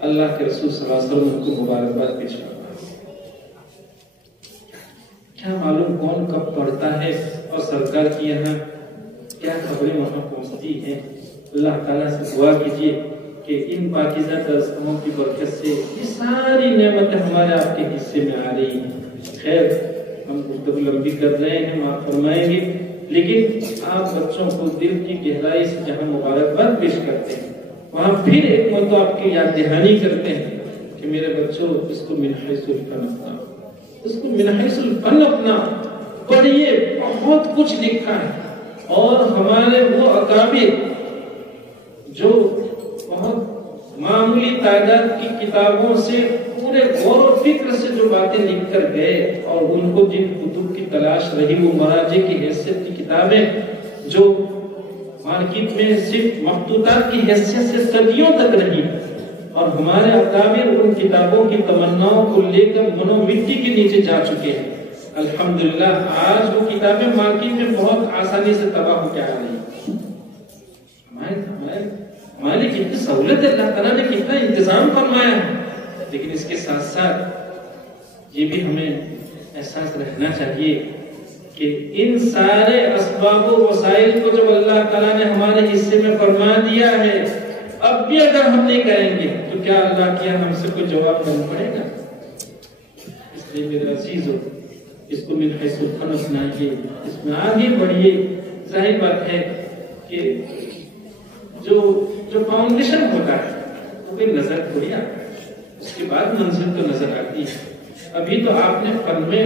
اللہ کے رسول صلی اللہ علیہ وسلم کو مبارکباد پیش کرتا ہے۔ کیا معلوم کون کب پڑھتا ہے اور سرکار کی یہاں کیا خبریں وہاں پہنچتی ہیں۔ اللہ تعالیٰ سے دعا کیجیے کہ ان پاکیزہ دستوں کی برکت سے یہ ساری نعمتیں ہمارے آپ کے حصے میں آ رہی ہیں۔ خیر ہم گفتگو لمبی کر رہے ہیں، معاف فرمائیں گے، لیکن آپ بچوں کو دل کی گہرائی سے جہاں مبارکباد پیش کرتے ہیں وہاں پھر ایک مرتبہ آپ کی یاد دہانی کرتے ہیں کہ میرے بچوں اس کو من حیث الفن اپنا، اس کو من حیث الفن اپنا پڑھیے، بہت کچھ لکھا ہے۔ اور ہمارے وہ اکابر جو بہت معمولی تعداد کی کتابوں سے پورے غور و فکر سے جو باتیں لکھ کر گئے، اور ان کو جن کتب کی تلاش رہی وہ مراجع کی حیثیت کی کتابیں جو مارکیٹ میں صرف مخطوطات کی حیثیت سے صدیوں تک رہی، اور ہمارے اکابر ان کتابوں کی تمناؤں کو لے کر منو مٹی کے نیچے جا چکے ہیں۔ الحمدللہ آج وہ کتابیں مارکیٹ میں بہت آسانی سے تباہ ہو کے آ رہی ہیں۔ ہمارے لیے کتنی سہولت ہے، اللہ تعالیٰ نے کتنا انتظام فرمایا ہے، لیکن اس کے ساتھ ساتھ یہ بھی ہمیں احساس رہنا چاہیے کہ ان سارے اسباب و وسائل کو جب اللہ تعالیٰ نے ہمارے حصے میں فرما دیا ہے، اب بھی اگر ہم نہیں کریں گے تو کیا اللہ کیا ہم سے کوئی جواب نہیں پڑے گا؟ اس لیے میرے عزیزو اس کو من حیث الفن اپنائیے، اس میں آگے بڑھیے۔ ظاہر بات ہے کہ جو فاؤنڈیشن ہوتا ہے وہ بھی نظر تھوڑی آتا ہے، اس کے بعد منزل تو نظر آتی ہے۔ ابھی تو آپ نے فن میں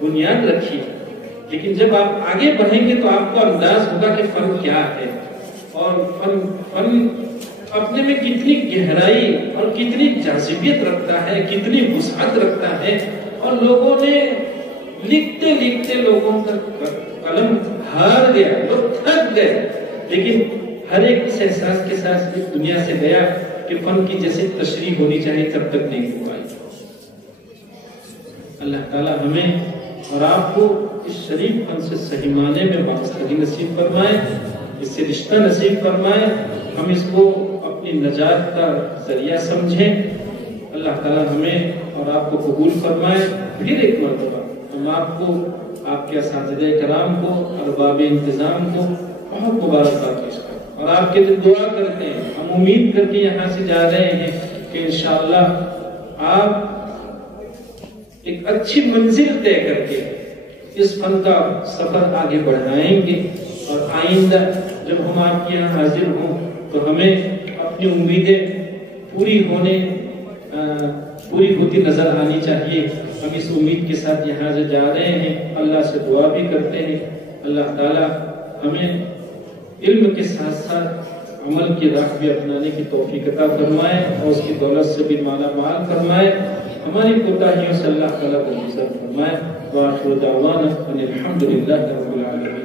بنیاد رکھی، لیکن جب آپ آگے بڑھیں گے تو آپ کو انداز ہوگا کہ فن کیا ہے، اور فن اپنے میں کتنی گہرائی اور کتنی جاذبیت رکھتا ہے، کتنی وسعت رکھتا ہے۔ اور لوگوں نے لکھتے لکھتے لوگوں کا قلم ہار گیا، لوگ تھک گئے، لیکن ہر ایک اس احساس کے ساتھ اس دنیا سے گیا کہ فن کی جیسے تشریح ہونی چاہیے تب تک نہیں ہو پائی۔ اللہ تعالیٰ ہمیں اور آپ کو اس شریف فن سے صحیح معنی میں وابستگی نصیب فرمائے، اس سے رشتہ نصیب فرمائے، ہم اس کو اپنی نجات کا ذریعہ سمجھیں۔ اللہ تعالیٰ ہمیں اور آپ کو قبول فرمائے۔ پھر ایک مرتبہ ہم آپ کو، آپ کے اساتذہ کرام کو، ارباب انتظام کو بہت مبارکباد پیش کریں، اور آپ کے لیے دعا کرتے ہیں۔ ہم امید کر کے یہاں سے جا رہے ہیں کہ انشاءاللہ آپ ایک اچھی منزل طے کر کے اس فن کا سفر آگے بڑھائیں گے، اور آئندہ جب ہم آپ کے یہاں حاضر ہوں تو ہمیں اپنی امیدیں پوری ہوتی نظر آنی چاہیے۔ ہم اس امید کے ساتھ یہاں سے جا رہے ہیں، اللہ سے دعا بھی کرتے ہیں اللہ تعالیٰ ہمیں علم کے ساتھ ساتھ عمل کی راہ بھی اپنانے کی توفیق عطا فرمائے، اور اس کی دولت سے بھی مالا مال فرمائے، ہماری کوتاہیوں سے اللہ تعالیٰ کو معذور فرمائے۔ وآخر دعوانا ان الحمد للہ رب العالمین۔